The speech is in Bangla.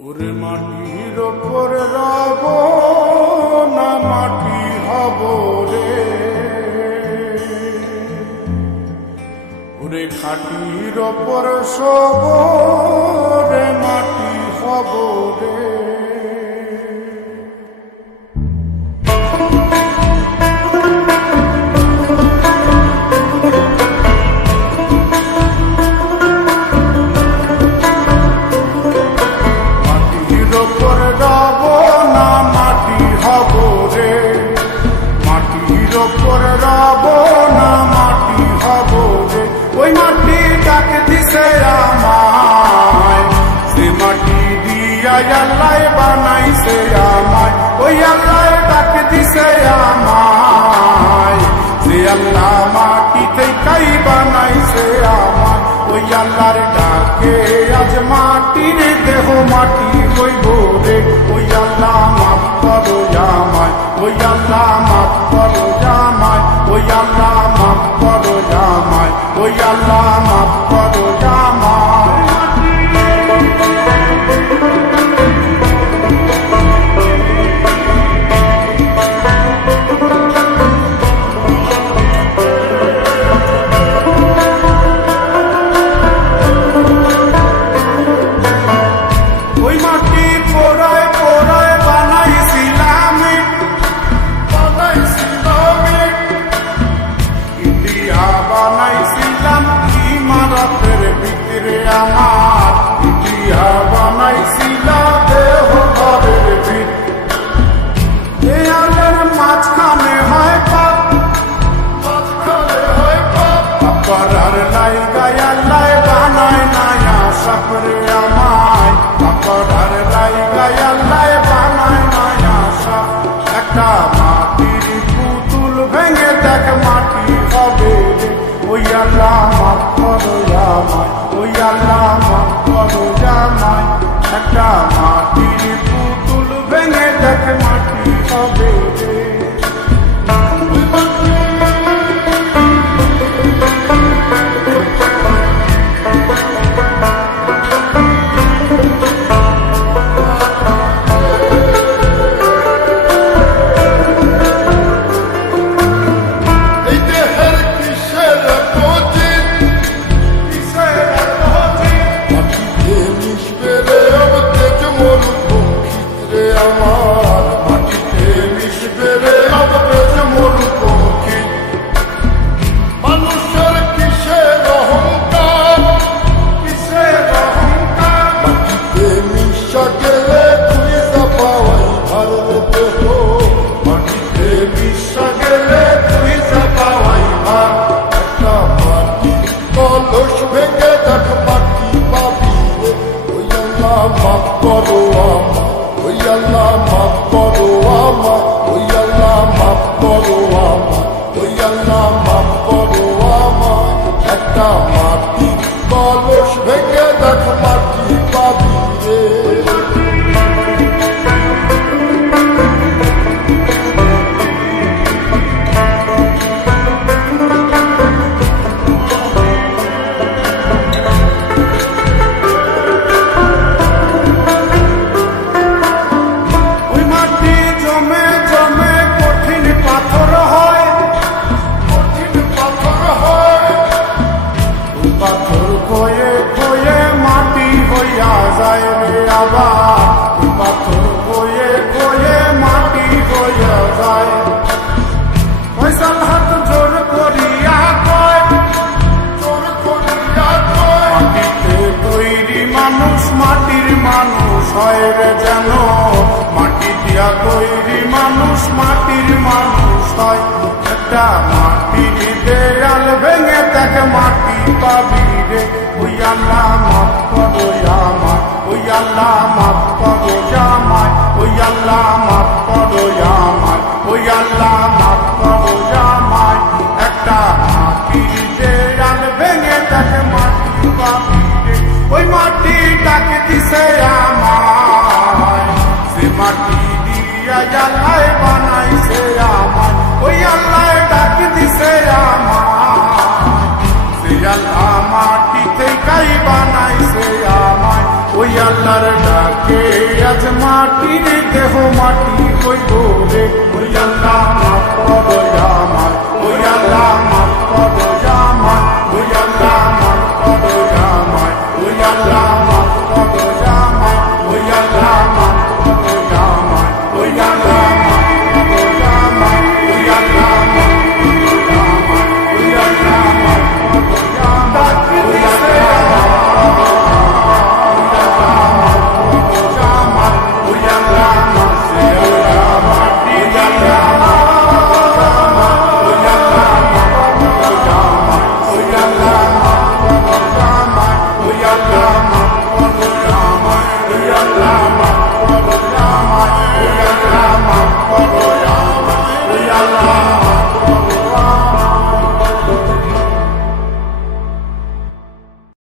ওরে মাটির ওপর রব না মাটি হব রে, ওরে খাটির ওপর সব রে মাটি হব রে। ওই মাটি ডাক দিছে আমায়, সে মাটি দিয়া আল্লাহ বানাইছে আমায়। ওই আল্লাহ ডাক দিছে আমায়, সে আল্লাহ মাটি থেকেই বানাইছে আমায়। ওই আল্লাহর ডাকে আজ মাটির দেহ মাটি হইব রে। ওই আল্লাহ মাফ করো আমায়, ওই আল্লাহ মাফ করো আমায়, ওই আল্লাহ মাফ করো আমায়, ওই আল্লাহ মাফ করো আমায়। ওই মাটি পোড়ায় পোড়ায় বানাইছিলাম ইন্ডিয়া, বানাইছিলাম ইমারতের ভিতরে আমার ইন্ডিয়া, বানাইছিলাম দেহ ঘরের ভিতরে। মাঝখানে হয় পাপ, মাঝখানে হয় পাপ, করার লাইগায় আল্লাহ বানায় নায়া সাপরে আমায়, করার লাইগায় আল্লাহ বানায় নায়া সাপ। একটা মাটির পুতুল ভেঙে দেখ মাটি হবে রে। ওই আল্লাহ মাফ করো আমায়, ওই আল্লাহ মাফ করো আমায়। একটা মাটির পুতুল ভেঙে দেখ মাটি হবে রে। মাফ করো আমায়, ওই আল্লাহ মাফ করো আমায়, ওই আল্লাহ মাফ করো আমায়, ওই আল্লাহ মাফ করো আমায়। একটা মাটি কলস ভেঙে দেখ মাটি পাবি রে। পাথর কয়ে কয়ে মাটি হইয়া যায় রে আবার, পাথর কয়ে কয়ে মাটি হইয়া যায়। ফয়সাল হাত জোর করিয়া কয়, জোর করিয়া কয়, মাটিতে তৈরি মানুষ মাটির মানুষ হয় রে যেন। মাটি দিয়া তৈরি মানুষ মাটির মানুষ হয়। একটা মাটির দেয়াল ভেঙে দেখ মাটি পাবি রে। ওই আল্লাহ মাফ করো আমায়, ওই আল্লাহ মাফ করো আমায়, ওই আল্লাহ মাফ করো আমায়, ওই আল্লাহ মাফ করো আমায়। একটা মাটির দেয়াল ভেঙে দেখ মাটি পাবি রে। ওই মাটি ডাক দিছে আমায়, সে মাটি দিয়া আল্লাহ বানাইছে আমায়। ওই আল্লাহ ডাক দিছে আমায়, সে আল্লাহ মাটি থেকেই বানাইছে আমায়। ওই আল্লাহর ডাকে মাটি হইব রে ওই আল্লাহ